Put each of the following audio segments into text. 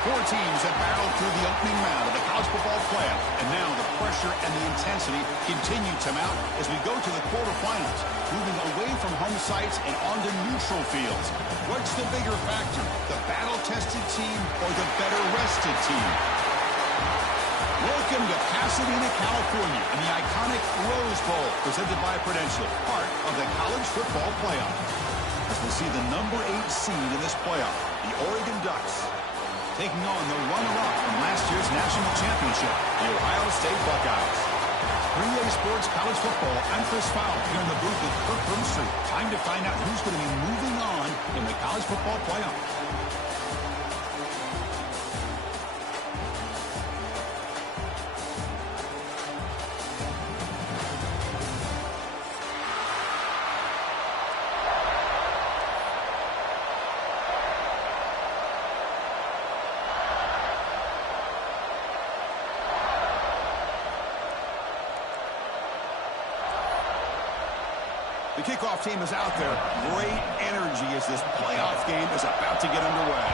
Four teams have battled through the opening round of the college football playoff, and now the pressure and the intensity continue to mount as we go to the quarterfinals, moving away from home sites and onto neutral fields. What's the bigger factor, the battle-tested team or the better-rested team? Welcome to Pasadena, California, and the iconic Rose Bowl, presented by Prudential, part of the college football playoff. As we see the number 8 seed in this playoff, the Oregon Ducks, taking on the runner-up from last year's national championship, the Ohio State Buckeyes. 3A Sports College Football, I'm Chris Fowler, here in the booth with Kirk Broomstreet. Time to find out who's going to be moving on in the college football playoff. The kickoff team is out there. Great energy as this playoff game is about to get underway.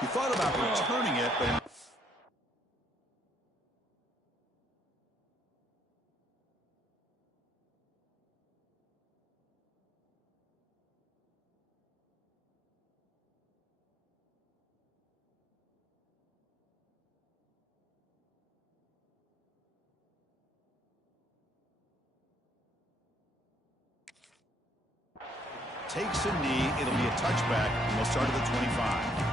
He thought about returning it, but... takes a knee. It'll be a touchback, and we'll start at the 25.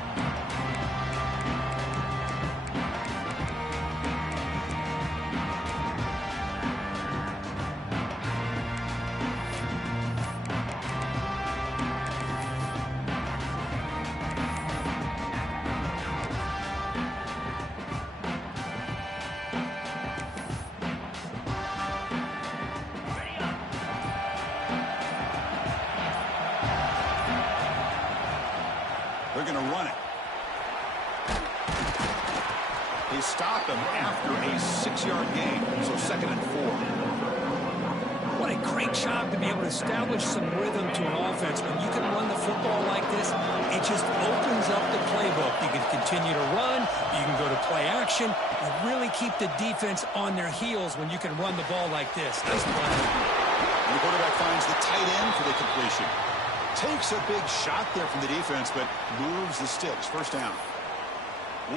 They're going to run it. They stop him after a 6-yard gain, so 2nd and 4. What a great job to be able to establish some rhythm to an offense. When you can run the football like this, it just opens up the playbook. You can continue to run, you can go to play action, and really keep the defense on their heels when you can run the ball like this. Nice play. And the quarterback finds the tight end for the completion. Takes a big shot there from the defense, but moves the sticks. First down.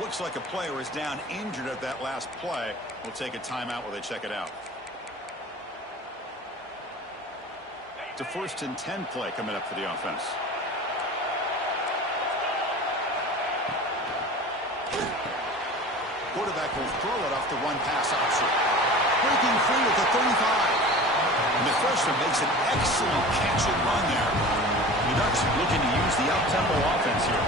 Looks like a player is down injured at that last play. We'll take a timeout while they check it out. It's a 1st and 10 play coming up for the offense. Quarterback will throw it off the one-pass option. Breaking free at the 35. And the freshman makes an excellent catch and run there. The Ducks looking to use the up-tempo offense here.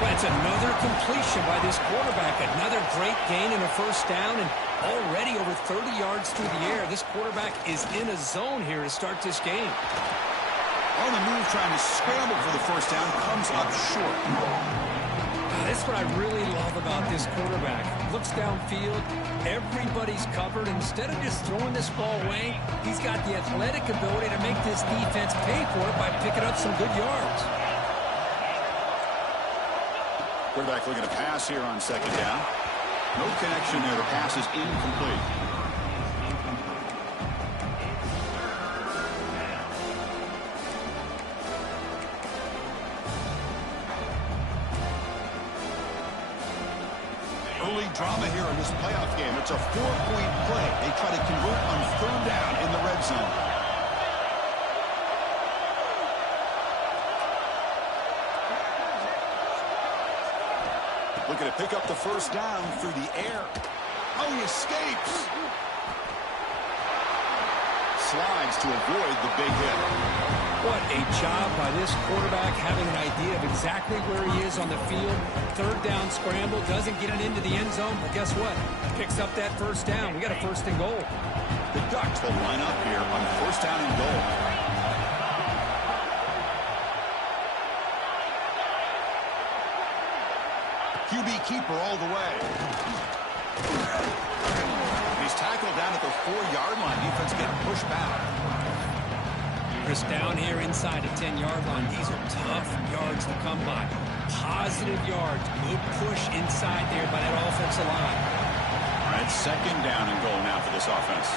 But it's another completion by this quarterback. Another great gain in a 1st down, and already over 30 yards through the air. This quarterback is in a zone here to start this game. On the move, trying to scramble for the 1st down, comes up short. That's what I really love about this quarterback. Looks downfield, everybody's covered. Instead of just throwing this ball away, he's got the athletic ability to make this defense pay for it by picking up some good yards. Quarterback looking to pass here on 2nd down. No connection there. The pass is incomplete. Early drama here in this playoff game. It's a 4-point play. They try to convert on 3rd down in the red zone. Looking to pick up the 1st down through the air. Oh, he escapes. Slides to avoid the big hit. What a job by this quarterback, having an idea of exactly where he is on the field. 3rd down scramble, doesn't get it into the end zone, but guess what? Picks up that 1st down. We got a 1st and goal. The Ducks will line up here on 1st down and goal. QB keeper all the way. He's tackled down at the 4-yard line. Defense getting pushed back. Chris, down here inside the 10-yard line, these are tough yards to come by. Positive yards, good push inside there by that offensive line. All right, second down and goal now for this offense.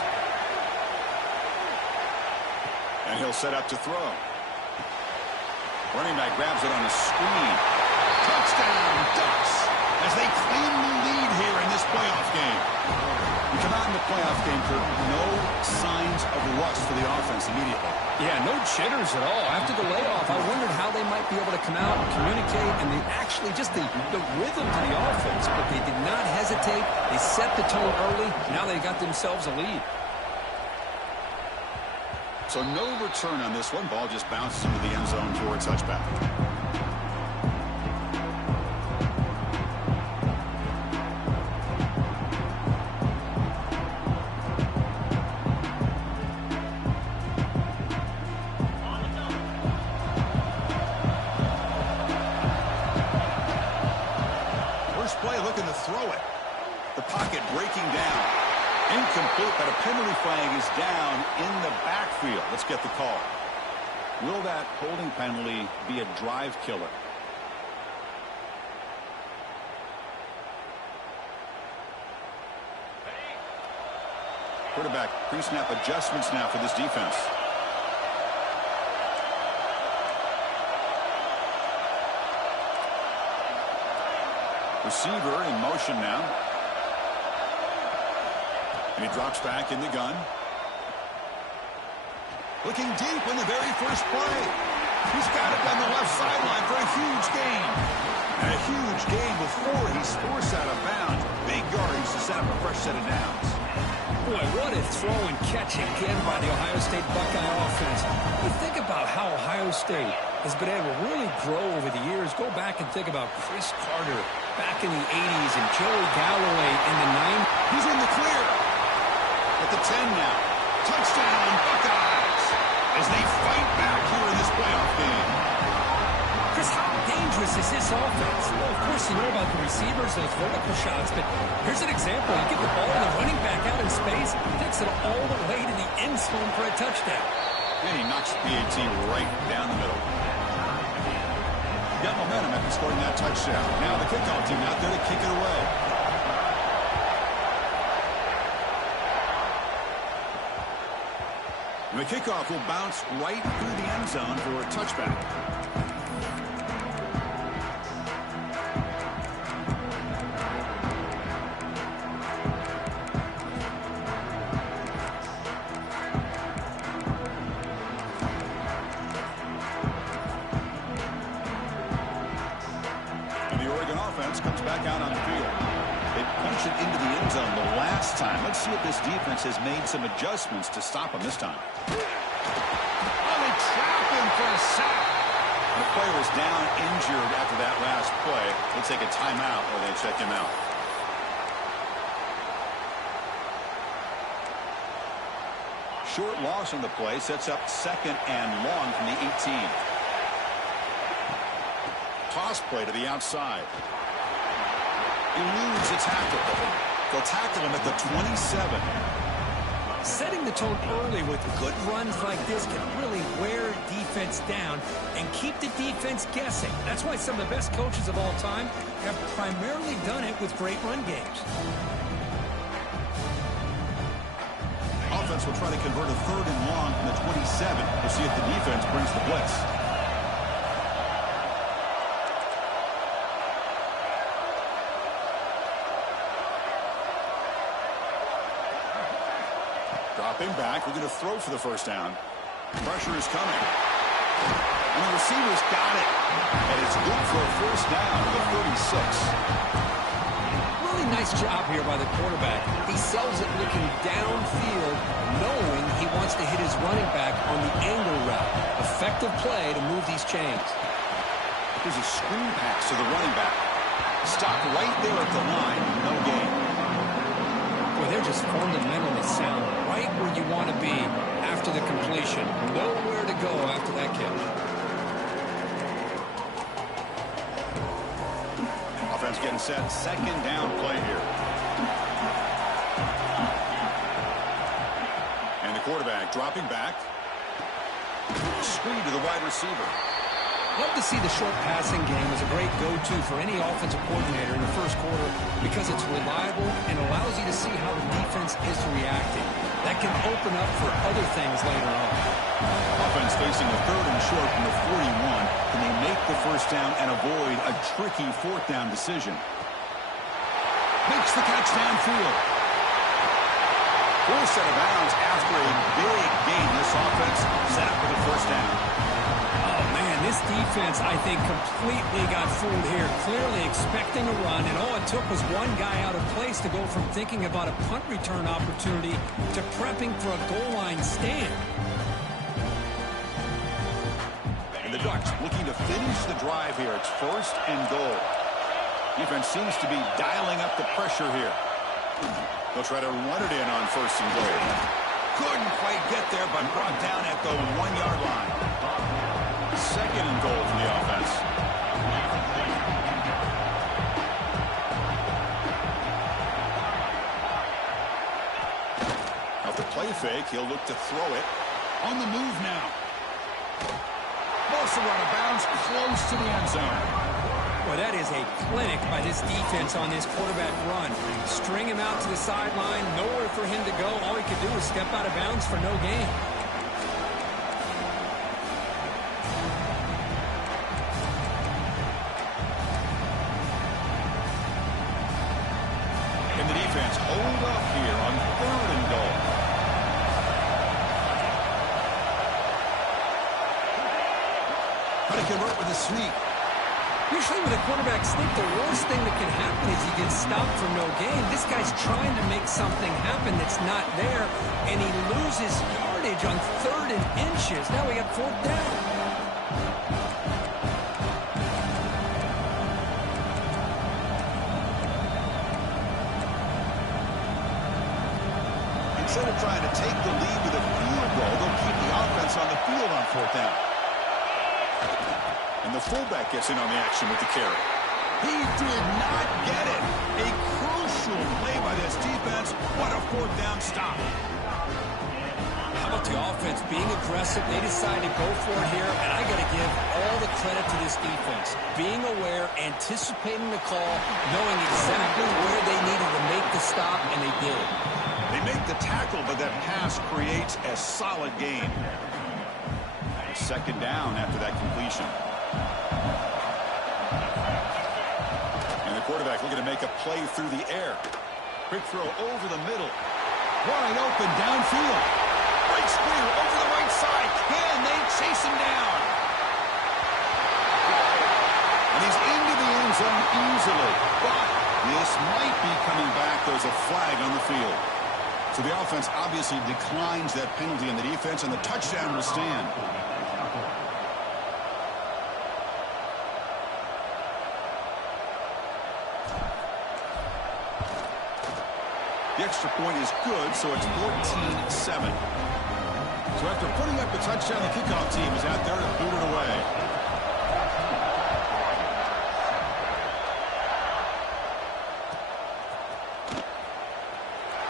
And he'll set up to throw. Running back grabs it on a screen. Touchdown, Ducks, as they claim the lead here in this playoff game. We come out in the playoff game, Kurt, no signs of rust for the offense immediately. Yeah, no jitters at all. After the layoff, I wondered how they might be able to come out and communicate, and they actually just the rhythm to the offense, but they did not hesitate. They set the tone early. Now they got themselves a lead. So no return on this one. Ball just bounces into the end zone for a touchback. First play looking to throw it. The pocket breaking down. Incomplete, but a penalty flag is down in the backfield. Let's get the call. Will that holding penalty be a drive killer? Quarterback pre-snap adjustments now for this defense. Receiver in motion now. And he drops back in the gun. Looking deep in the very first play. He's got it down the left sideline for a huge gain. And a huge gain before he's forced out of bounds. Big yardage to set up a fresh set of downs. Boy, what a throw and catch again by the Ohio State Buckeye offense. You think about how Ohio State has been able to really grow over the years. Go back and think about Chris Carter back in the 80s and Joey Galloway in the 90s. He's in the clear. At the 10 now. Touchdown, Buckeyes, as they fight back here in this playoff game. Chris, how dangerous is this offense? Well, of course, you know about the receivers, those vertical shots, but here's an example. You get the ball to the running back out in space, takes it all the way to the end zone for a touchdown. And he knocks the PAT right down the middle. Got momentum after scoring that touchdown. Now the kickoff team out there to kick it away. And the kickoff will bounce right through the end zone for a touchback. And the Oregon offense comes back out on the field. They punch it into the end zone the last time. Let's see if this defense has made some adjustments to stop them this time. Oh, they trap him for a sack. The player was down injured after that last play. They take a timeout or they check him out. Short loss on the play sets up second and long from the 18. Toss play to the outside. Eludes a tackle. They'll tackle him at the 27. Setting the tone early with good runs like this can really wear defense down and keep the defense guessing. That's why some of the best coaches of all time have primarily done it with great run games. Offense will try to convert a third and long from the 27. We'll see if the defense brings the blitz. Dropping back, looking to throw for the first down. Pressure is coming. And the receiver's got it. And it's good for a first down to the 36. Really nice job here by the quarterback. He sells it looking downfield, knowing he wants to hit his running back on the angle route. Effective play to move these chains. There's a screen pass to the running back. Stop right there at the line. No gain. Boy, they're just fundamentally sound right where you want to be after the completion. Nowhere to go after that catch. Offense getting set. Second down play here. And the quarterback dropping back. Screen to the wide receiver. Love to see the short passing game as a great go-to for any offensive coordinator in the first quarter because it's reliable and allows you to see how the defense is reacting. That can open up for other things later on. Offense facing a 3rd and short from the 41. Can they make the first down and avoid a tricky 4th down decision? Makes the catch downfield. Forced out of bounds after a big gain. This offense set up for the first down. This defense, I think, completely got fooled here, clearly expecting a run, and all it took was one guy out of place to go from thinking about a punt return opportunity to prepping for a goal line stand. And the Ducks looking to finish the drive here. It's 1st and goal. Defense seems to be dialing up the pressure here. They'll try to run it in on 1st and goal. Couldn't quite get there, but brought down at the 1-yard line. 2nd and goal for the offense. Off the play fake, he'll look to throw it. On the move now. Most run of bounds, close to the end zone. Well, that is a clinic by this defense on this quarterback run. String him out to the sideline, nowhere for him to go. All he could do was step out of bounds for no gain. Hold up here on 3rd and goal. How to convert with a sneak. Usually with a quarterback sneak, the worst thing that can happen is he gets stopped for no gain. This guy's trying to make something happen that's not there, and he loses yardage on 3rd and inches. Now we got 4th down. Instead of trying to take the lead with a field goal, they'll keep the offense on the field on 4th down. And the fullback gets in on the action with the carry. He did not get it. A crucial play by this defense. What a 4th down stop. How about the offense being aggressive? They decided to go for it here, and I got to give all the credit to this defense. Being aware, anticipating the call, knowing exactly where they needed to make the stop, and they did. They make the tackle, but that pass creates a solid gain. 2nd down after that completion. And the quarterback looking to make a play through the air. Quick throw over the middle. Wide open downfield. Breaks clear over the right side. Can they chase him down? And he's into the end zone easily. But this might be coming back. There's a flag on the field. So the offense obviously declines that penalty on the defense, and the touchdown will stand. The extra point is good, so it's 14-7. So after putting up the touchdown, the kickoff team is out there to boot it away.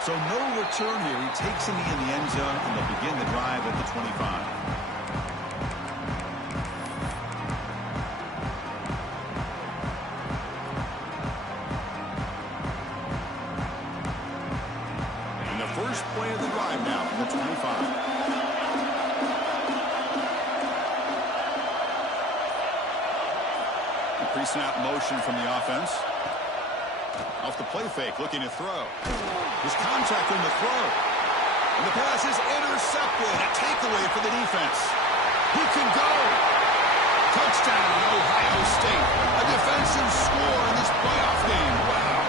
So no return here. He takes him in the end zone, and they'll begin the drive at the 25. And the first play of the drive now from the 25. Pre-snap motion from the offense. Off the play fake, looking to throw. There's contact on the throw. And the pass is intercepted. A takeaway for the defense. He can go. Touchdown, Ohio State. A defensive score in this playoff game. Wow.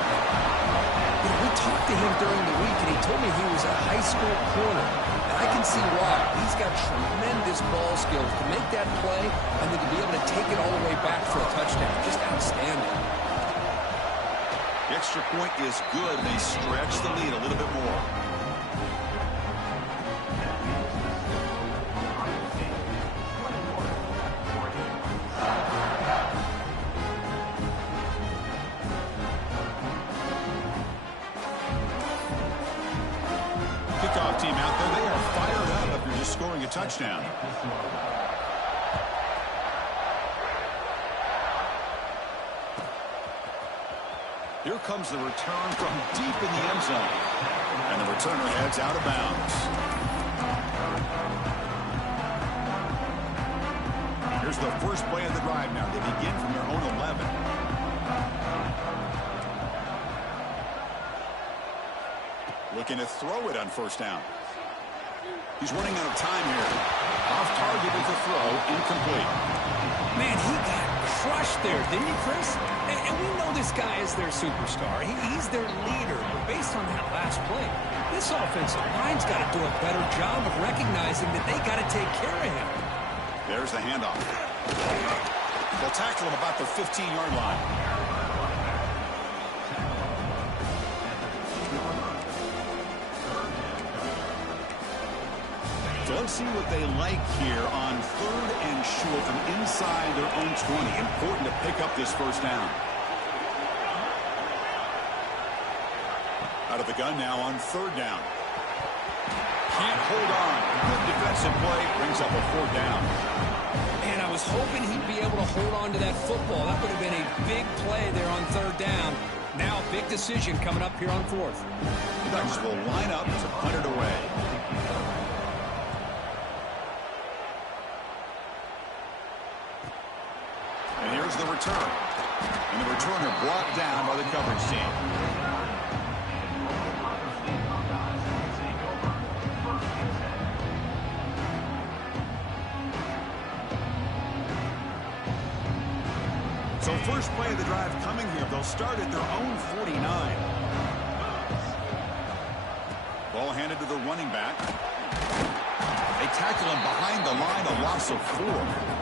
You know, we talked to him during the week, and he told me he was a high school corner. And I can see why. He's got tremendous ball skills to make that play and then to be able to take it all the way back for a touchdown. Just outstanding. The extra point is good. They stretch the lead a little bit more. Kickoff team out there. They are fired up after just scoring a touchdown. Here comes the return from deep in the end zone. And the returner heads out of bounds. Here's the first play of the drive now. They begin from their own 11. Looking to throw it on first down. He's running out of time here. Off target with the throw, incomplete. Man, he got crushed there, didn't he, Chris? And we know this guy is their superstar. He's their leader. But based on that last play, this offensive line's got to do a better job of recognizing that they got to take care of him. There's the handoff. They'll tackle him about the 15-yard line. So let's see what they like here on 3rd and short from inside their own 20. Important to pick up this first down. Out of the gun now on 3rd down. Can't hold on. Good defensive play. Brings up a 4th down. And I was hoping he'd be able to hold on to that football. That would have been a big play there on 3rd down. Now a big decision coming up here on 4th. The Ducks will line up to punt it away. And here's the return. And the returner brought down by the coverage team. So first play of the drive coming here. They'll start at their own 49. Ball handed to the running back. They tackle him behind the line, a loss of 4.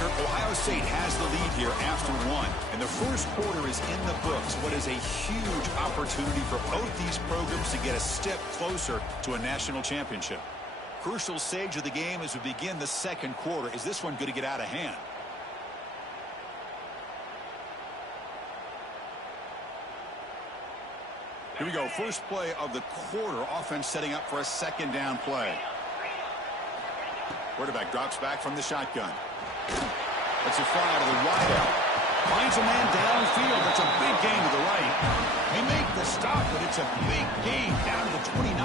Ohio State has the lead here after 1, and the first quarter is in the books. What is a huge opportunity for both these programs to get a step closer to a national championship. Crucial stage of the game as we begin the second quarter. Is this one going to get out of hand? Here we go. First play of the quarter. Offense setting up for a 2nd down play. Quarterback drops back from the shotgun. That's a fly to the wide out. Finds a man downfield. That's a big gain to the right. They make the stop, but it's a big gain down to the 29.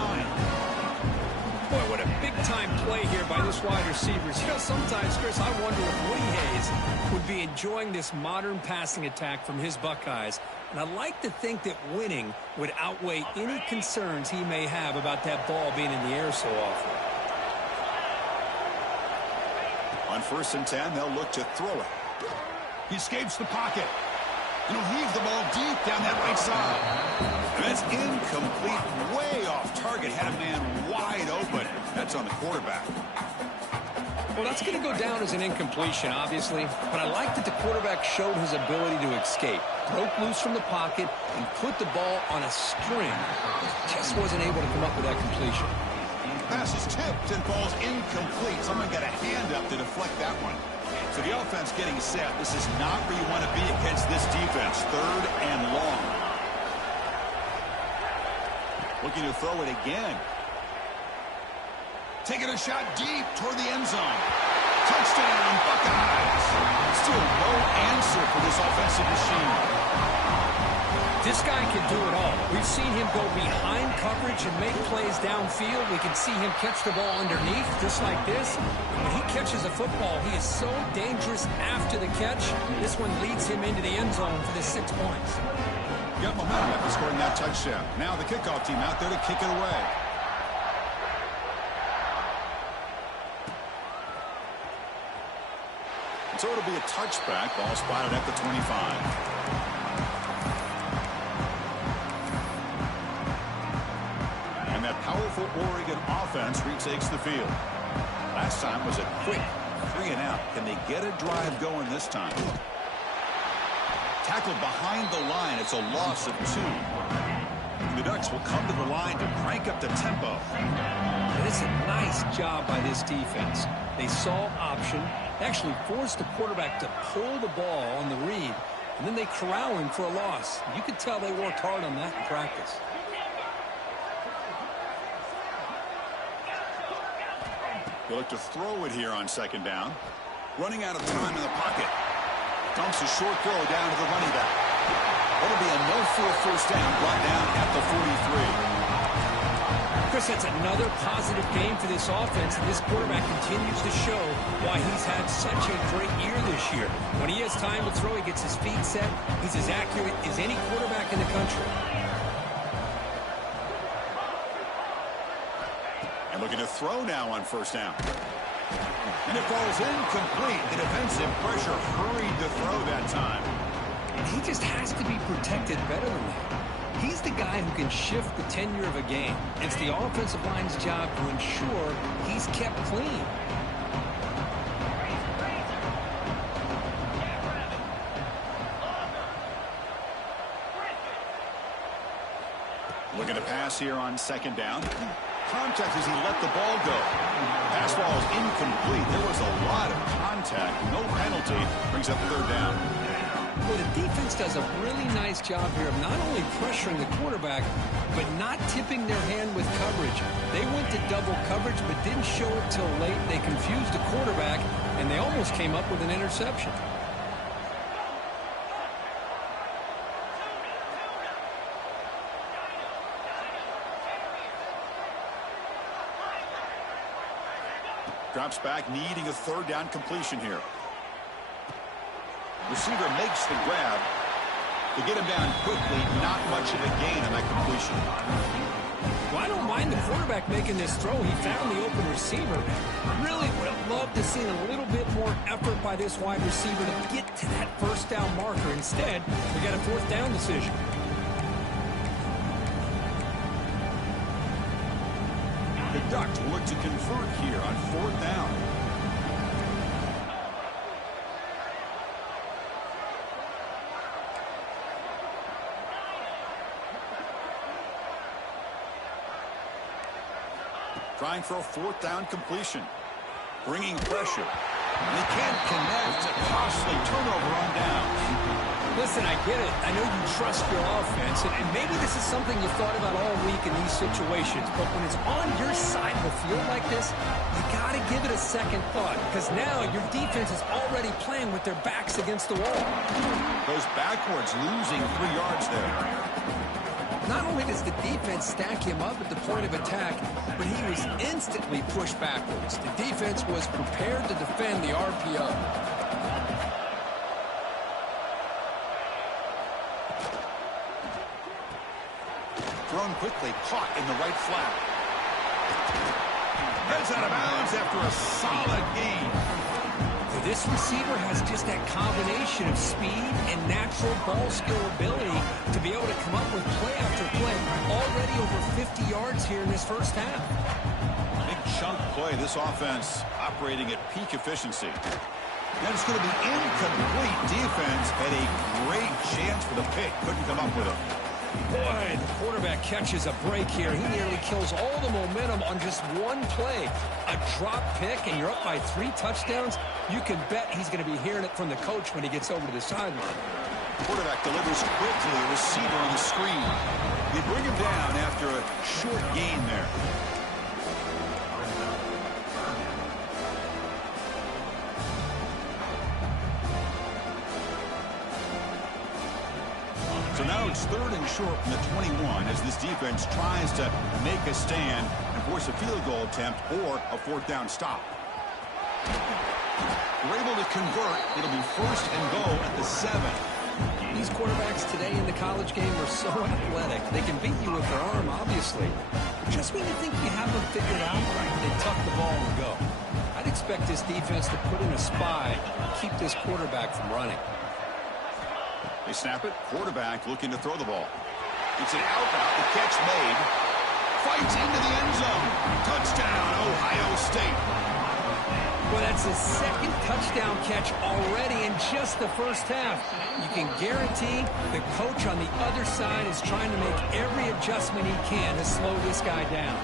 Boy, what a big-time play here by this wide receivers. You know, sometimes, Chris, I wonder if Woody Hayes would be enjoying this modern passing attack from his Buckeyes. And I like to think that winning would outweigh any concerns he may have about that ball being in the air so often. On 1st and 10, they'll look to throw it. He escapes the pocket. And he'll heave the ball deep down that right side. And that's incomplete, way off target. Had a man wide open. That's on the quarterback. Well, that's going to go down as an incompletion, obviously. But I like that the quarterback showed his ability to escape. Broke loose from the pocket and put the ball on a string. Just wasn't able to come up with that completion. Pass is tipped and falls incomplete. Someone got a hand up to deflect that one. So the offense getting set. This is not where you want to be against this defense. 3rd and long. Looking to throw it again. Taking a shot deep toward the end zone. Touchdown, Buckeyes. Still no answer for this offensive machine. This guy can do it all. We've seen him go behind coverage and make plays downfield. We can see him catch the ball underneath, just like this. When he catches a football, he is so dangerous after the catch. This one leads him into the end zone for the 6 points. Got momentum after scoring that touchdown. Now the kickoff team out there to kick it away. So it'll be a touchback. Ball spotted at the 25. That powerful Oregon offense retakes the field. Last time was a quick 3 and out. Can they get a drive going this time? Tackled behind the line. It's a loss of 2. The Ducks will come to the line to crank up the tempo. And it's a nice job by this defense. They saw option, actually forced the quarterback to pull the ball on the read, and then they corral him for a loss. You could tell they worked hard on that in practice. They look to throw it here on second down. Running out of time in the pocket. Dumps a short throw down to the running back. It'll be a no-full first down, brought down at the 43. Chris, that's another positive game for this offense, and this quarterback continues to show why he's had such a great year this year. When he has time to throw, he gets his feet set. He's as accurate as any quarterback in the country. And looking to throw now on first down. And it falls incomplete. The defensive pressure hurried the throw that time. And he just has to be protected better than that. He's the guy who can shift the tenure of a game. It's the offensive line's job to ensure he's kept clean. Looking to pass here on second down. Contact as he let the ball go. Pass ball is incomplete. There was a lot of contact. No penalty. Brings up third down. Well, the defense does a really nice job here of not only pressuring the quarterback, but not tipping their hand with coverage. They went to double coverage, but didn't show it till late. They confused the quarterback, and they almost came up with an interception. Drops back, needing a third down completion here. Receiver makes the grab. To get him down quickly, not much of a gain on that completion. Well, I don't mind the quarterback making this throw. He found the open receiver. Really would have loved to see a little bit more effort by this wide receiver to get to that first down marker. Instead, we got a fourth down decision. The Ducks will look to convert here on fourth down. Trying for a fourth down completion. Bringing pressure. And he can't connect. A costly turnover on downs. Listen, I get it. I know you trust your offense, and maybe this is something you thought about all week in these situations, but when it's on your side of the field like this, you got to give it a second thought, because now your defense is already playing with their backs against the wall. Goes backwards, losing 3 yards there. Not only does the defense stack him up at the point of attack, but he was instantly pushed backwards. The defense was prepared to defend the RPO. Thrown quickly, caught in the right flat. Heads out of bounds after a solid gain. This receiver has just that combination of speed and natural ball skill ability to be able to come up with play after play. Already over 50 yards here in this first half. Big chunk play. This offense operating at peak efficiency. And it's going to be incomplete. Defense had a great chance for the pick. Couldn't come up with it. Boy, the quarterback catches a break here. He nearly kills all the momentum on just one play. A drop pick, and you're up by 3 touchdowns. You can bet he's going to be hearing it from the coach when he gets over to the sideline. Quarterback delivers quickly. Receiver on the screen. They bring him down after a short gain there. So now it's 3rd and short from the 21 as this defense tries to make a stand and force a field goal attempt or a fourth down stop. We're able to convert. It'll be 1st and goal at the 7. These quarterbacks today in the college game are so athletic. They can beat you with their arm, obviously. But just when you think you have them figured out, they tuck the ball and go. I'd expect this defense to put in a spy and keep this quarterback from running. They snap it. Quarterback looking to throw the ball. It's an out route. The catch made. Fights into the end zone. Touchdown, Ohio State. Well, that's his 2nd touchdown catch already in just the first half. You can guarantee the coach on the other side is trying to make every adjustment he can to slow this guy down.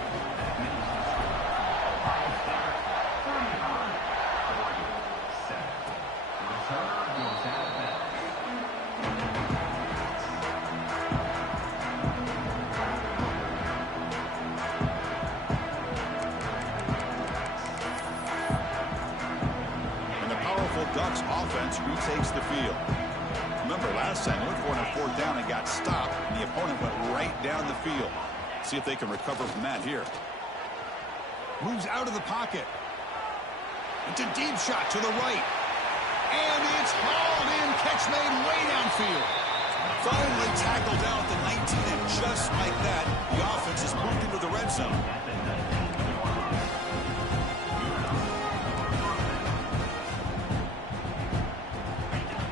offense retakes the field. Remember, last time, looked for it on 4th down and got stopped, and the opponent went right down the field. See if they can recover from that here. Moves out of the pocket. It's a deep shot to the right. And it's hauled in. Catch made way downfield. Finally tackled down at the 19, and just like that, the offense has moved into the red zone.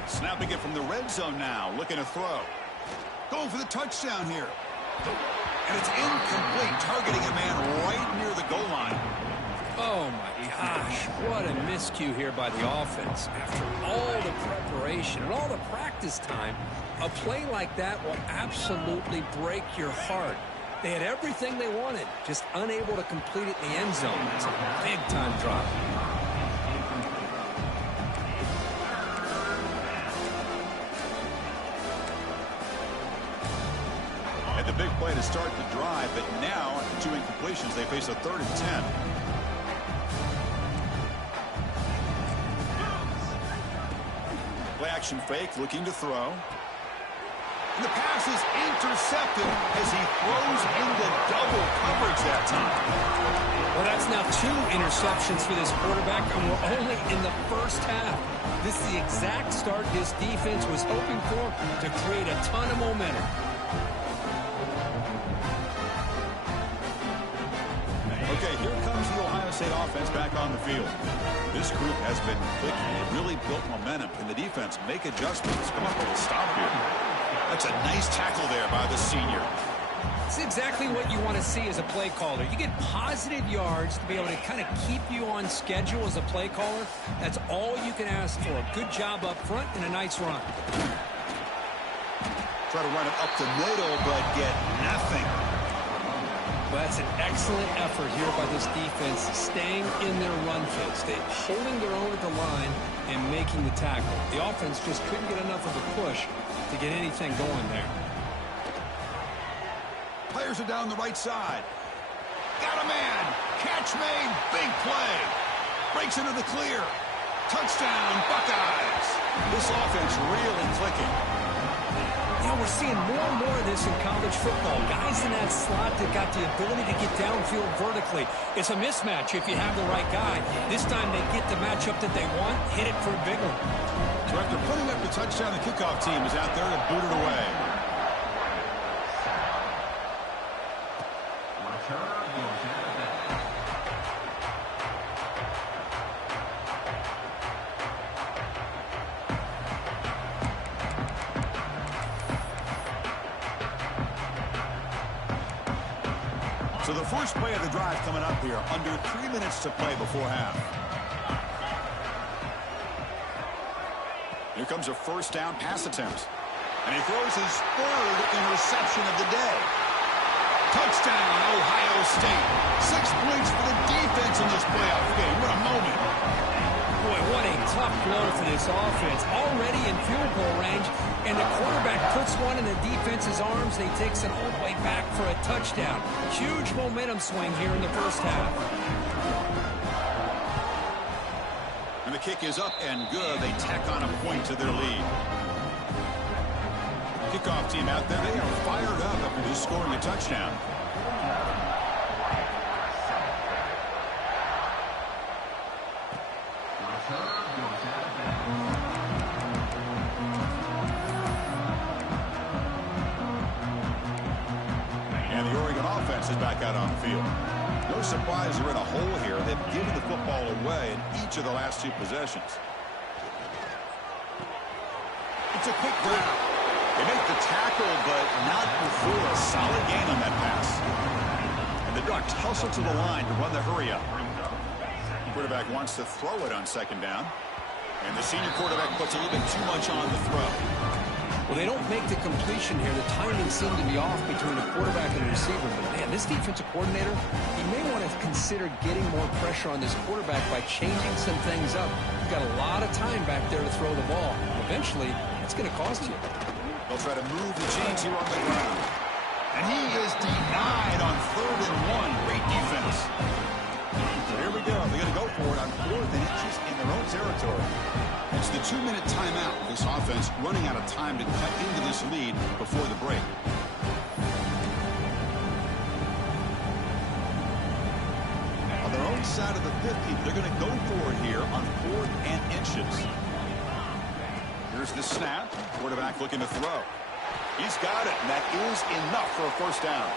Snapping it from the red zone now, looking to throw. Going for the touchdown here. And it's incomplete, targeting a man right near the goal line. Oh, my gosh. What a miscue here by the offense. After all the preparation and all the practice time, a play like that will absolutely break your heart. They had everything they wanted, just unable to complete it in the end zone. It's a big-time drop. And the big play to start the drive, but now, 2 incompletions, they face a 3rd and 10. Play action fake, looking to throw. And the pass is intercepted as he throws into double coverage that time. Well, that's now 2 interceptions for this quarterback, and we're only in the first half. This is the exact start this defense was hoping for to create a ton of momentum. Okay, here comes the Ohio State offense back on the field. This group has been clicking. It really built momentum. Can the defense make adjustments? Come up with a stop here. That's a nice tackle there by the senior. It's exactly what you want to see as a play caller. You get positive yards to be able to kind of keep you on schedule as a play caller. That's all you can ask for. A good job up front and a nice run. Try to run it up the middle, but get nothing. Well, that's an excellent effort here by this defense, staying in their run phase. They're holding their own at the line and making the tackle. The offense just couldn't get enough of a push to get anything going there. Players are down the right side. Got a man. Catch made. Big play. Breaks into the clear. Touchdown, Buckeyes. This offense really clicking. You know, we're seeing more and more of this in college football. Guys in that slot that got the ability to get downfield vertically. It's a mismatch if you have the right guy. This time they get the matchup that they want, hit it for a big one. So after putting up the touchdown, the kickoff team is out there to boot it away. So the first play of the drive coming up here, under 3 minutes to play before half. Here comes a first down pass attempt. And he throws his 3rd interception of the day. Touchdown, Ohio State. 6 points for the defense in this playoff game. What a moment. Boy, what a tough blow for this offense. Already in field goal range, and the quarterback puts one in the defense's arms. He takes it all the way back for a touchdown. Huge momentum swing here in the first half. And the kick is up and good. They tack on a point to their lead. Kickoff team out there, they are fired up after just scoring a touchdown. And the Oregon offense is back out on the field. No surprise they're in a hole here. They've given the football away in each of the last 2 possessions. It's a quick grab. They make the tackle, but not before a solid gain on that pass. And the Ducks hustle to the line to run the hurry-up. Quarterback wants to throw it on 2nd down. And the senior quarterback puts a little bit too much on the throw. Well, they don't make the completion here. The timing seemed to be off between the quarterback and the receiver. But, man, this defensive coordinator, he may want to consider getting more pressure on this quarterback by changing some things up. You've got a lot of time back there to throw the ball. Eventually, it's going to cost you. They'll try to move the chains here on the ground. And he is denied on 3rd and 1. Great defense. So here we go. They're going to go for it on 4th and inches in their own territory. It's the 2-minute timeout. This offense running out of time to cut into this lead before the break. On their own side of the 50, they're going to go for it here on 4th and inches. Here's the snap. Quarterback looking to throw. He's got it, and that is enough for a first down.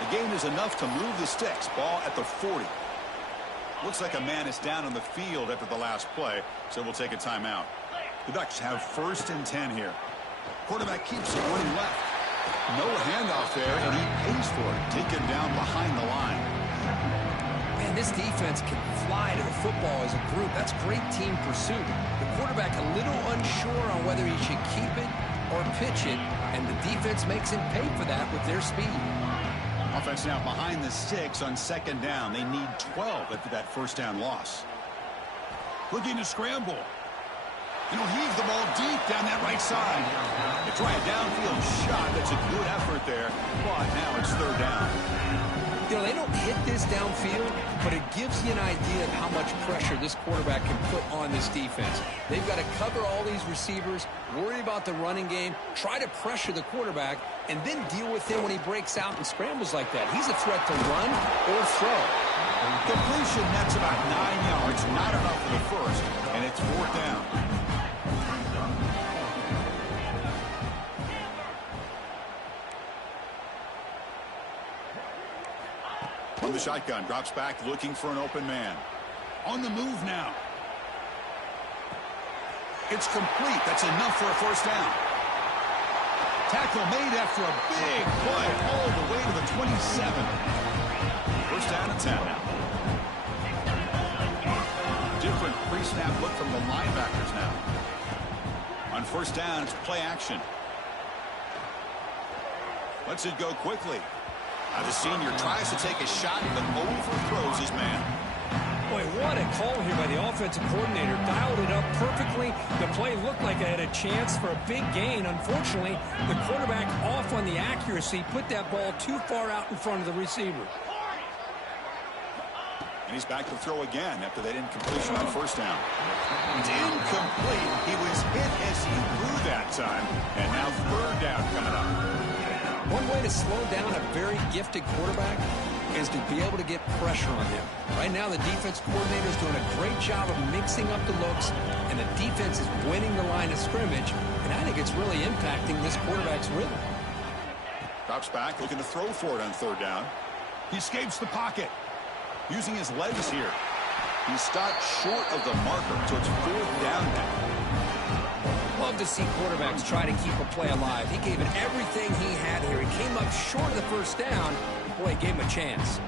The gain is enough to move the sticks. Ball at the 40. Looks like a man is down on the field after the last play, so we'll take a timeout. The Ducks have 1st and 10 here. Quarterback keeps it running left. No handoff there, and he pays for it. Taken down behind the line. Man, this defense can fly to the football as a group. That's great team pursuit. The quarterback a little unsure on whether he should keep it or pitch it, and the defense makes him pay for that with their speed. Offense now behind the 6 on 2nd down. They need 12 after that first down loss. Looking to scramble. And he'll heave the ball deep down that right side. They try a downfield shot. That's a good effort there. But now it's 3rd down. You know, they don't hit this downfield, but it gives you an idea of how much pressure this quarterback can put on this defense. They've got to cover all these receivers, worry about the running game, try to pressure the quarterback, and then deal with him when he breaks out and scrambles like that. He's a threat to run or throw. Completion, that's about 9 yards. Not enough for the first, and it's 4th down. On the shotgun, drops back looking for an open man. On the move now. It's complete. That's enough for a first down. Tackle made after a big play all the way to the 27. First down and 10 now. Different pre-snap look from the linebackers now. On first down, it's play action. Lets it go quickly. Now the senior tries to take a shot, but overthrows his man. Boy, what a call here by the offensive coordinator. Dialed it up perfectly. The play looked like it had a chance for a big gain. Unfortunately, the quarterback off on the accuracy, put that ball too far out in front of the receiver. And he's back to throw again after that incompletion on first down. It's incomplete. He was hit as he threw that time. And now 3rd down coming up. One way to slow down a very gifted quarterback is to be able to get pressure on him. Right now, the defense coordinator is doing a great job of mixing up the looks, and the defense is winning the line of scrimmage, and I think it's really impacting this quarterback's rhythm. Drops back, looking to throw for it on 3rd down. He escapes the pocket, using his legs here. He stopped short of the marker, so it's 4th down now. Love to see quarterbacks try to keep a play alive. He gave it everything he had here. He came up short of the first down. Boy, he gave him a chance.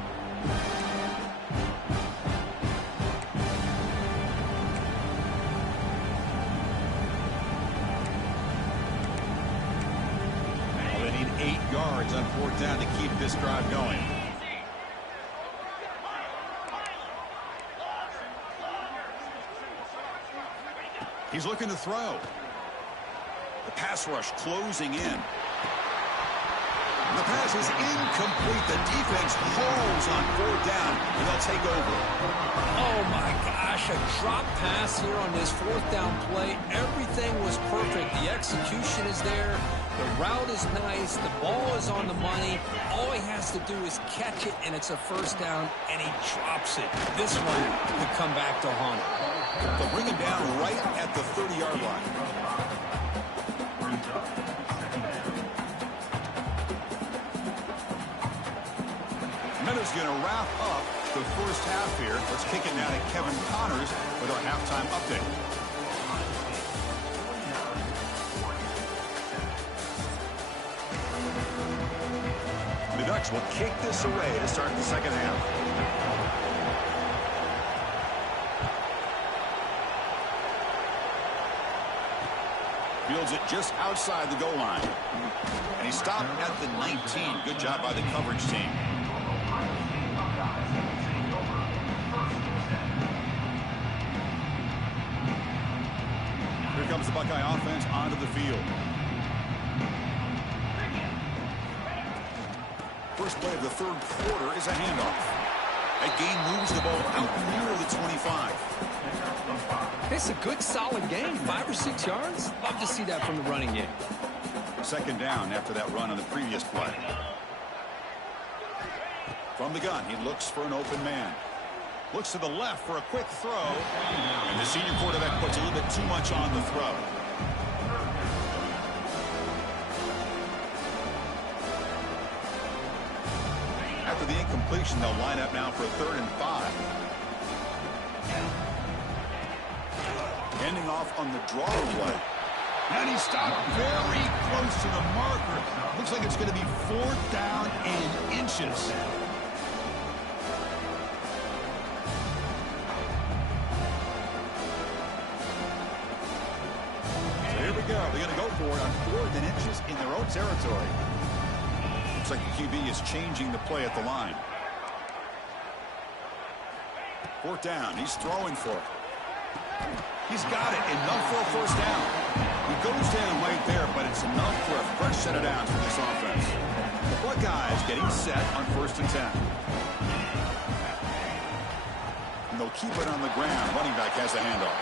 Well, they need 8 yards on 4th down to keep this drive going. He's looking to throw. The pass rush closing in. The pass is incomplete. The defense hauls on 4th down, and they'll take over. Oh, my gosh, a drop pass here on this 4th down play. Everything was perfect. The execution is there. The route is nice. The ball is on the money. All he has to do is catch it, and it's a first down, and he drops it. This one could come back to haunt him. They'll bring him down right at the 30-yard line. Meadows going to wrap up the first half here. Let's kick it now to Kevin Connors with our halftime update. The Ducks will kick this away to start the second half. Fields it just outside the goal line. And he stopped at the 19. Good job by the coverage team. Here comes the Buckeye offense onto the field. First play of the 3rd quarter is a handoff. That gain moves the ball out near the 25. It's a good, solid game. 5 or 6 yards. Love to see that from the running game. Second down after that run on the previous play. From the gun, he looks for an open man. Looks to the left for a quick throw. And the senior quarterback puts a little bit too much on the throw. After the incompletion, they'll line up now for a 3rd and 5. Ending off on the draw play. And he stopped very close to the marker. Looks like it's going to be 4th down and inches. So here we go. They're going to go for it on 4th and inches in their own territory. Looks like the QB is changing the play at the line. 4th down. He's throwing for it. He's got it. Enough for a 1st down. He goes down right there, but it's enough for a fresh set of downs for this offense. The Buckeyes getting set on 1st and 10. And they'll keep it on the ground. Running back has a handoff.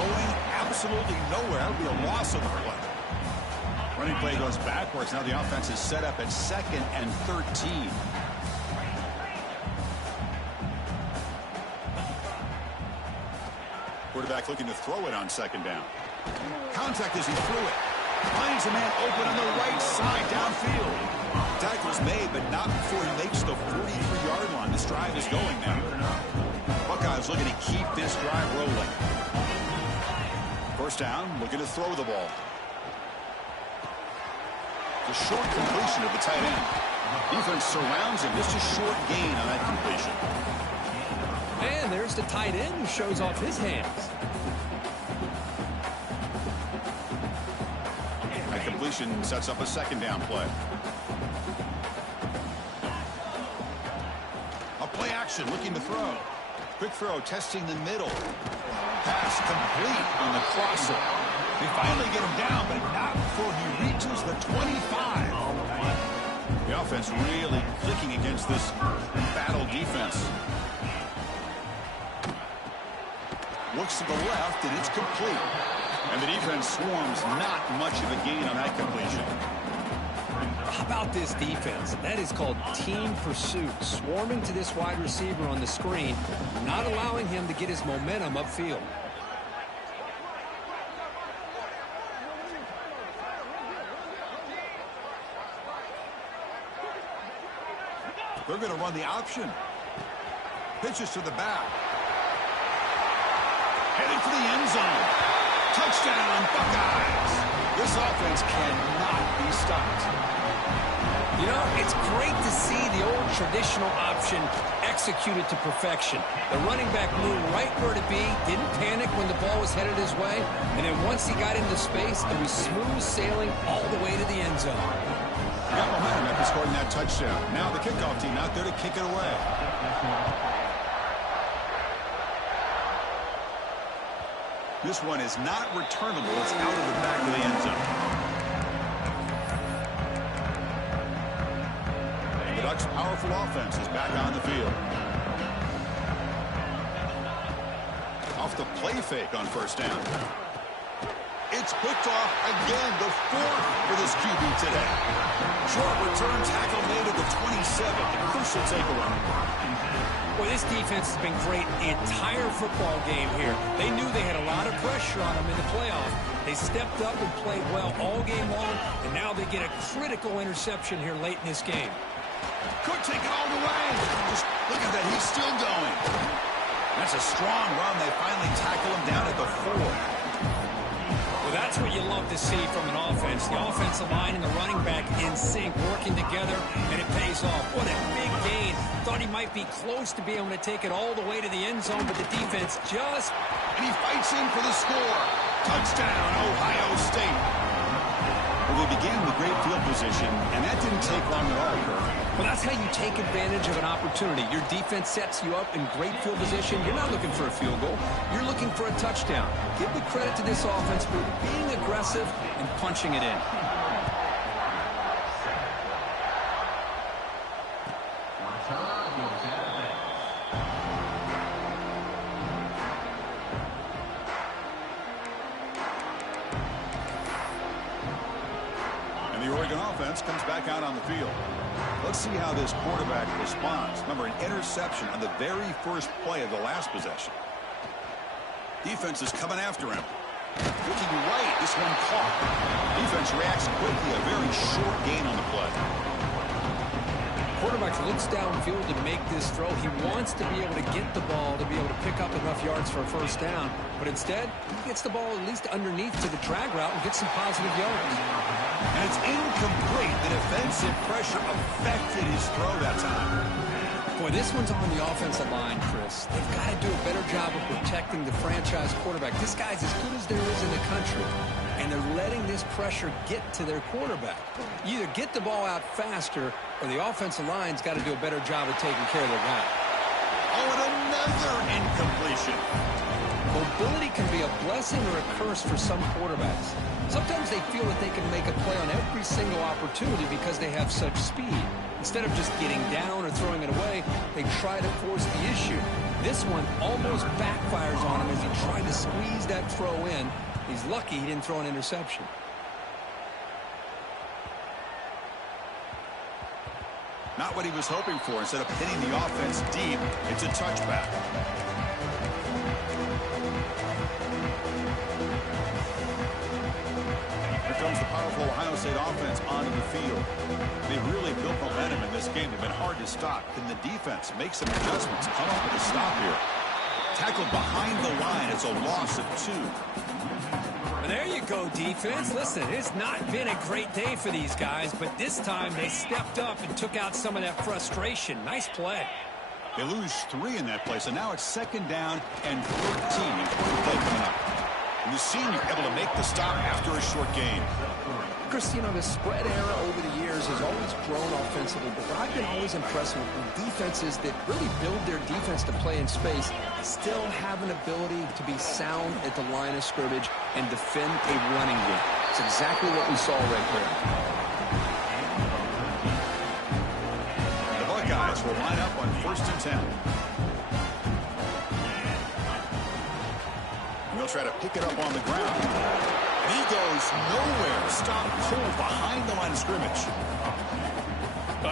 Going absolutely nowhere. That would be a loss of the play. Running play goes backwards. Now the offense is set up at 2nd and 13. Quarterback looking to throw it on 2nd down. Contact as he threw it. Finds a man open on the right side downfield. Tackle's made, but not before he makes the 43-yard line. This drive is going now. Buckeyes looking to keep this drive rolling. 1st down, looking to throw the ball. The short completion of the tight end. Defense surrounds him. Just a short gain on that completion. And there's the tight end who shows off his hands. That completion sets up a 2nd down play. A play action looking to throw. Quick throw testing the middle. Pass complete on the crosser. They finally get him down, but not before he reaches the 25. The offense really clicking against this battle defense. Looks to the left, and it's complete. And the defense swarms not much of a gain on that completion. How about this defense? That is called team pursuit. Swarming to this wide receiver on the screen, not allowing him to get his momentum upfield. They're going to run the option. Pitches to the back. Headed for the end zone. Touchdown, Buckeyes. This offense cannot be stopped. You know, it's great to see the old traditional option executed to perfection. The running back knew right where to be, didn't panic when the ball was headed his way, and then once he got into space, it was smooth sailing all the way to the end zone. Got momentum after scoring that touchdown. Now the kickoff team out there to kick it away. This one is not returnable. It's out of the back of the end zone. And the Ducks' powerful offense is back on the field. Off the play fake on 1st down. It's picked off again, the 4th for this QB today. Short return tackle made at the 27. Crucial takeaway. Well, this defense has been great the entire football game here. They knew they had a lot of pressure on them in the playoff. They stepped up and played well all game long, and now they get a critical interception here late in this game. Could take it all the way. Just look at that. He's still going. That's a strong run. They finally tackle him down at the 4. Well, that's what you love to see from an offense. The offensive line and the running back in sync, working together, and it pays off. What a big gain. Thought he might be close to being able to take it all the way to the end zone, but the defense just... And he fights in for the score. Touchdown, Ohio State. Well, they began with great field position, and that didn't take long at all, Kirk. Well, that's how you take advantage of an opportunity. Your defense sets you up in great field position. You're not looking for a field goal. You're looking for a touchdown. Give the credit to this offense for being aggressive and punching it in. comes back out on the field. Let's see how this quarterback responds. Remember, an interception on the very first play of the last possession. Defense is coming after him. Looking right, this one caught. Defense reacts quickly, a very short gain on the play. Quarterback looks downfield to make this throw. He wants to be able to get the ball to be able to pick up enough yards for a first down. But instead, he gets the ball at least underneath to the drag route and gets some positive yards. And it's incomplete. The defensive pressure affected his throw that time. Boy, this one's on the offensive line, Chris. They've got to do a better job of protecting the franchise quarterback. This guy's as good as there is in the country. And they're letting this pressure get to their quarterback. You either get the ball out faster or the offensive line's got to do a better job of taking care of their guy. Oh, and another incompletion. Mobility can be a blessing or a curse for some quarterbacks. Sometimes they feel that they can make a play on every single opportunity because they have such speed. Instead of just getting down or throwing it away, they try to force the issue. This one almost backfires on him as he tried to squeeze that throw in. He's lucky he didn't throw an interception. Not what he was hoping for. Instead of hitting the offense deep, it's a touchback. Here comes the powerful Ohio State offense onto the field. They've really built momentum in this game. They've been hard to stop. Can the defense make some adjustments? Come up with a stop here. Tackled behind the line. It's a loss of 2. Well, there you go, defense. Listen, it's not been a great day for these guys, but this time they stepped up and took out some of that frustration. Nice play. They lose 3 in that play, so now it's 2nd down and 13. Important play coming up. And the senior able to make the stop after a short gain. Chris, you know, the spread era over the years has always grown offensively, but what I've been always impressed with defenses that really build their defense to play in space still have an ability to be sound at the line of scrimmage and defend a running game. It's exactly what we saw right there. The Buckeyes will line up on 1st and 10. And they'll try to pick it up on the ground. And he goes nowhere. Stop cold behind the line of scrimmage.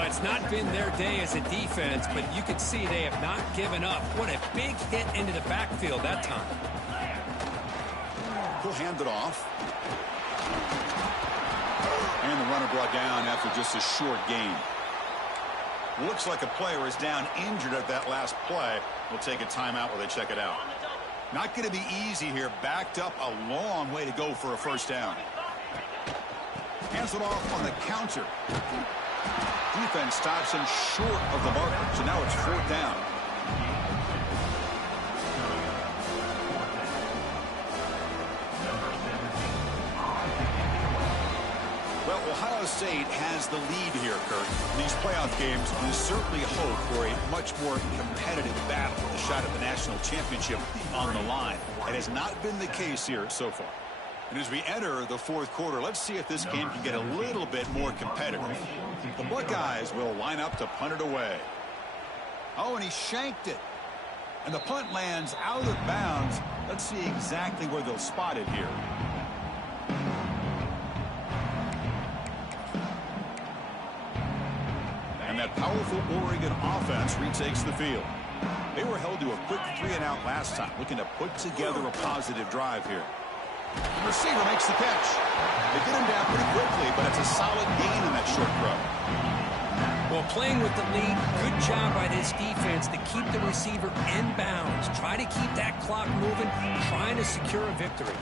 It's not been their day as a defense, but you can see they have not given up. What a big hit into the backfield that time. He'll hand it off. And the runner brought down after just a short gain. Looks like a player is down injured at that last play. We'll take a timeout while they check it out. Not going to be easy here. Backed up a long way to go for a first down. Hands it off on the counter. Defense stops him short of the marker, so now it's 4th down. Well, Ohio State has the lead here, Kurt. In these playoff games, we certainly hope for a much more competitive battle, a shot at the national championship on the line. It has not been the case here so far. And as we enter the 4th quarter, let's see if this game can get a little bit more competitive. The Buckeyes will line up to punt it away. Oh, and he shanked it. And the punt lands out of bounds. Let's see exactly where they'll spot it here. And that powerful Oregon offense retakes the field. They were held to a quick 3-and-out last time, looking to put together a positive drive here. The receiver makes the catch. They get him down pretty quickly, but it's a solid gain in that short throw. Well, playing with the lead, good job by this defense to keep the receiver in bounds. Try to keep that clock moving, trying to secure a victory.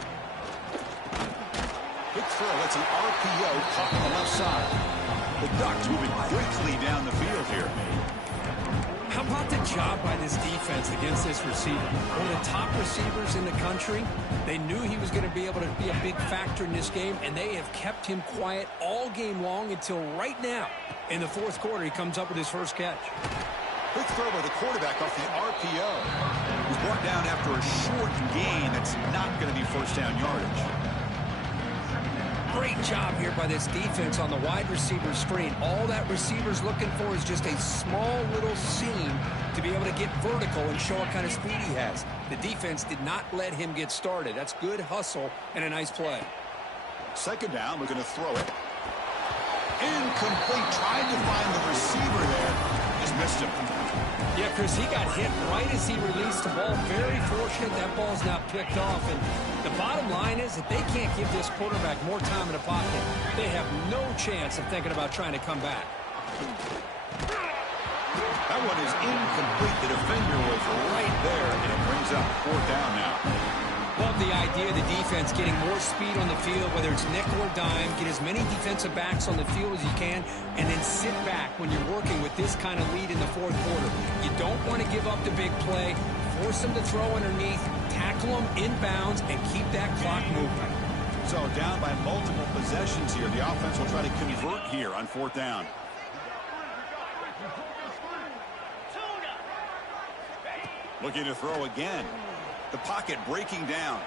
Quick throw. It's an RPO caught on the left side. The Ducks moving quickly down the field here. How about the job by this defense against this receiver? One of the top receivers in the country. They knew he was going to be able to be a big factor in this game, and they have kept him quiet all game long until right now. In the 4th quarter, he comes up with his first catch. Quick throw by the quarterback off the RPO. He's brought down after a short gain that's not going to be first down yardage. Great job here by this defense on the wide receiver screen. All that receiver's looking for is just a small little seam to be able to get vertical and show what kind of speed he has. The defense did not let him get started. That's good hustle and a nice play. 2nd down, looking to throw it. Incomplete. Tried to find the receiver there. Just missed him. Yeah, Chris, he got hit right as he released the ball. Very fortunate that ball's now picked off. And the bottom line is that they can't give this quarterback more time in the pocket. They have no chance of thinking about trying to come back. That one is incomplete. The defender was right there, and it brings up 4th down now. Love the idea of the defense getting more speed on the field, whether it's nickel or dime. Get as many defensive backs on the field as you can, and then sit back when you're working with this kind of lead in the 4th quarter. You don't want to give up the big play. Force them to throw underneath, tackle them inbounds, and keep that clock moving. So down by multiple possessions here. The offense will try to convert here on 4th down. Looking to throw again. The pocket breaking down.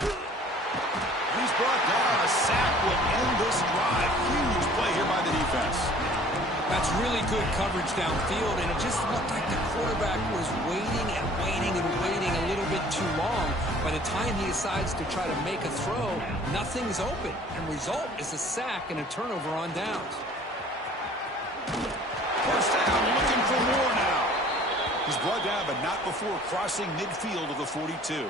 He's brought down. A sack will end this drive. Huge play here by the defense. That's really good coverage downfield, and it just looked like the quarterback was waiting and waiting and waiting a little bit too long. By the time he decides to try to make a throw, nothing's open. And result is a sack and a turnover on downs. 1st down, looking for more now. He's brought down, but not before crossing midfield of the 42.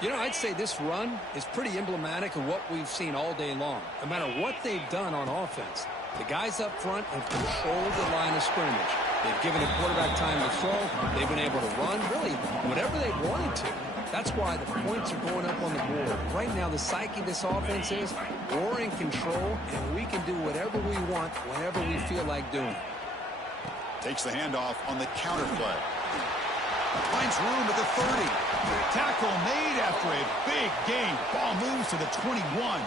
You know, I'd say this run is pretty emblematic of what we've seen all day long. No matter what they've done on offense, the guys up front have controlled the line of scrimmage. They've given the quarterback time to throw. They've been able to run, really, whatever they wanted to. That's why the points are going up on the board. Right now, the psyche of this offense is we're in control, and we can do whatever we want whenever we feel like doing it. Takes the handoff on the counter play. Finds room at the 30. Tackle made after a big gain. Ball moves to the 21.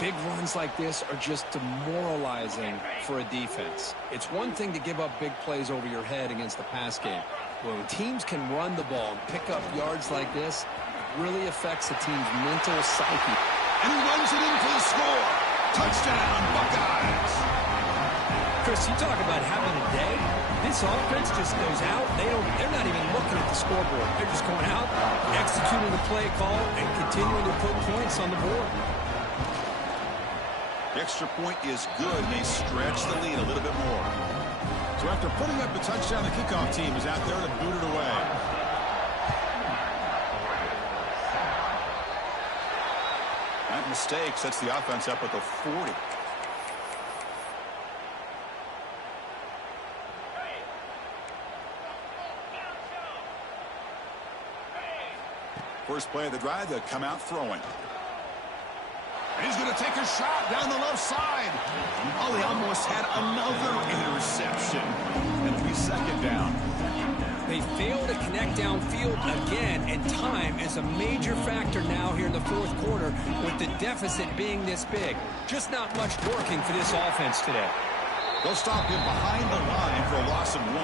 Big runs like this are just demoralizing for a defense. It's one thing to give up big plays over your head against the pass game. When teams can run the ball and pick up yards like this, it really affects the team's mental psyche. And he runs it in for the score. Touchdown, Buckeyes. Chris, you talk about having a day. This offense just goes out. They're not even looking at the scoreboard. They're just going out, executing the play call, and continuing to put points on the board. The extra point is good. They stretch the lead a little bit more. So after putting up the touchdown, the kickoff team is out there to boot it away. That mistake sets the offense up at the 40. First play of the drive, they'll come out throwing. And he's going to take a shot down the left side. Oh, he almost had another interception. And it'll be 2nd down. They fail to connect downfield again, and time is a major factor now here in the 4th quarter with the deficit being this big. Just not much working for this offense today. They'll stop him behind the line for a loss of 1.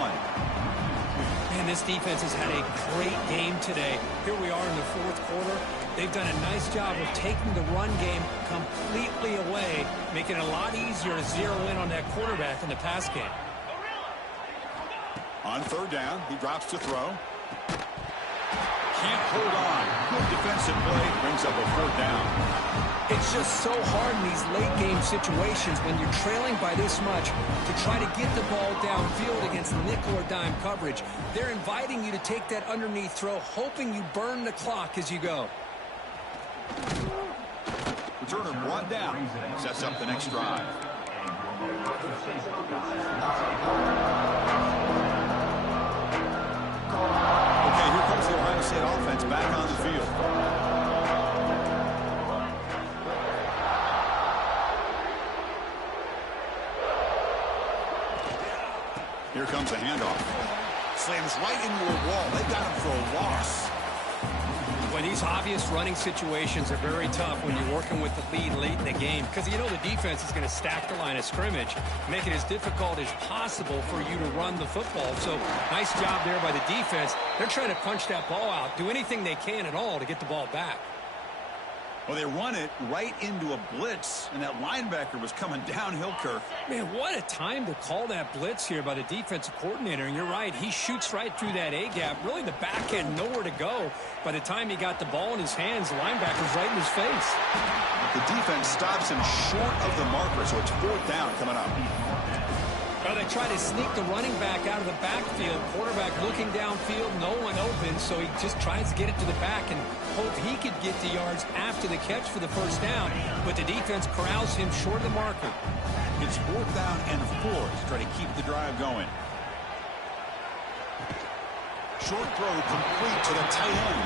Man, this defense has had a great game today. Here we are in the 4th quarter. They've done a nice job of taking the run game completely away, making it a lot easier to zero in on that quarterback in the pass game. On 3rd down, he drops to throw. Can't hold on. Good defensive play brings up a 4th down. It's just so hard in these late game situations when you're trailing by this much to try to get the ball downfield against nickel or dime coverage. They're inviting you to take that underneath throw, hoping you burn the clock as you go. Returner brought down. Sets up the next drive. Okay, here comes the Ohio State offense back on the field. Here comes a handoff. Slams right into a wall. They got him for a loss. Well, these obvious running situations are very tough when you're working with the lead late in the game because you know the defense is going to stack the line of scrimmage, make it as difficult as possible for you to run the football. So nice job there by the defense. They're trying to punch that ball out, do anything they can at all to get the ball back. Well, they run it right into a blitz, and that linebacker was coming downhill, Kirk. Man, what a time to call that blitz here by the defensive coordinator. And you're right, he shoots right through that A-gap. Really, the back end, nowhere to go. By the time he got the ball in his hands, the linebacker's right in his face. The defense stops him short of the marker, so it's 4th down coming up. Well, they try to sneak the running back out of the backfield. Quarterback looking downfield, no one open, so he just tries to get it to the back and hope he could get the yards after the catch for the first down. But the defense corrals him short of the marker. It's 4th down and 4 to try to keep the drive going. Short throw complete to the tight end.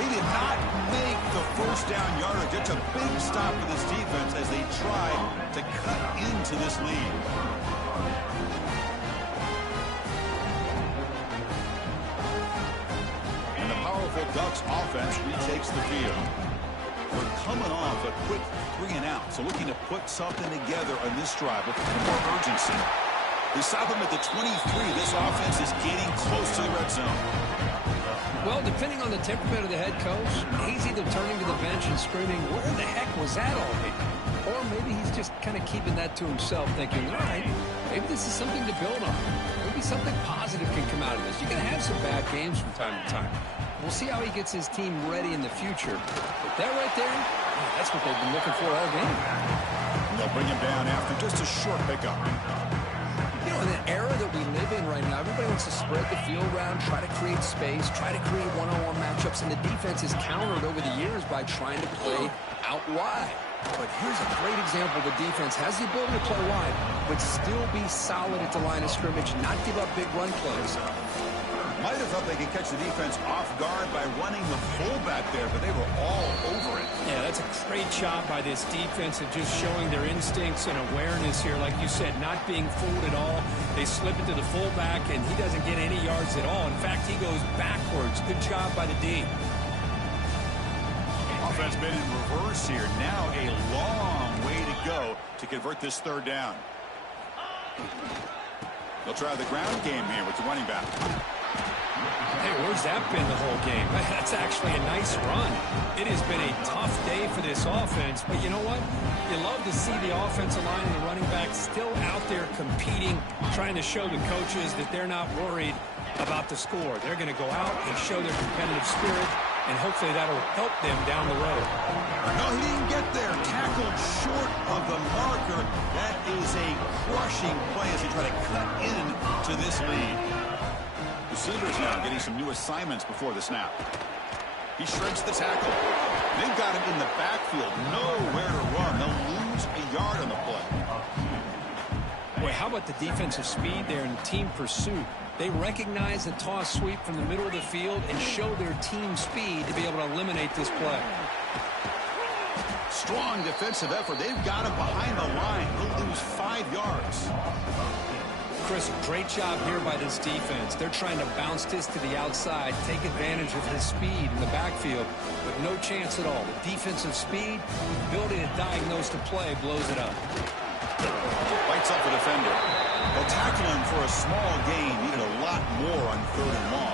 He did not make the first down yardage. It's a big stop for this defense as they try to cut into this lead. And the powerful Ducks offense retakes the field. We're coming off a quick 3-and-out, so looking to put something together on this drive with more urgency. They stop him at the 23. This offense is getting close to the red zone. Well, depending on the temperament of the head coach, he's either turning to the bench and screaming, where the heck was that all week? Or maybe he's just kind of keeping that to himself, thinking, all right, maybe this is something to build on. Maybe something positive can come out of this. You're going to have some bad games from time to time. We'll see how he gets his team ready in the future. But that right there, that's what they've been looking for all game. And they'll bring him down after just a short pickup. You know, in the era that we live in right now, everybody wants to spread the field around, try to create space, try to create one-on-one matchups, and the defense is countered over the years by trying to play out wide. But here's a great example. The defense has the ability to play wide, but still be solid at the line of scrimmage, not give up big run plays. Might have thought they could catch the defense off guard by running the fullback there, but they were all over it. Yeah, that's a great job by this defense of just showing their instincts and awareness here. Like you said, not being fooled at all. They slip it to the fullback, and he doesn't get any yards at all. In fact, he goes backwards. Good job by the D. Offense been in reverse here. Now a long way to go to convert this 3rd down. They'll try the ground game here with the running back. Hey, where's that been the whole game? That's actually a nice run. It has been a tough day for this offense, but you know what? You love to see the offensive line and the running back still out there competing, trying to show the coaches that they're not worried about the score. They're going to go out and show their competitive spirit, and hopefully that'll help them down the road. No, he didn't get there. Tackled short of the marker. That is a crushing play as he try to cut in to this lead. Receivers now getting some new assignments before the snap. He shreds the tackle. They've got him in the backfield. Nowhere to run. They'll lose a yard on the play. Boy, how about the defensive speed there and team pursuit? They recognize the toss sweep from the middle of the field and show their team speed to be able to eliminate this play. Strong defensive effort. They've got him behind the line. He'll lose 5 yards. Chris, great job here by this defense. They're trying to bounce this to the outside, take advantage of his speed in the backfield, but no chance at all. The defensive speed, ability to diagnose the play, blows it up. Bites up the defender. They'll tackle him for a small gain. Needed a lot more on 3rd and long.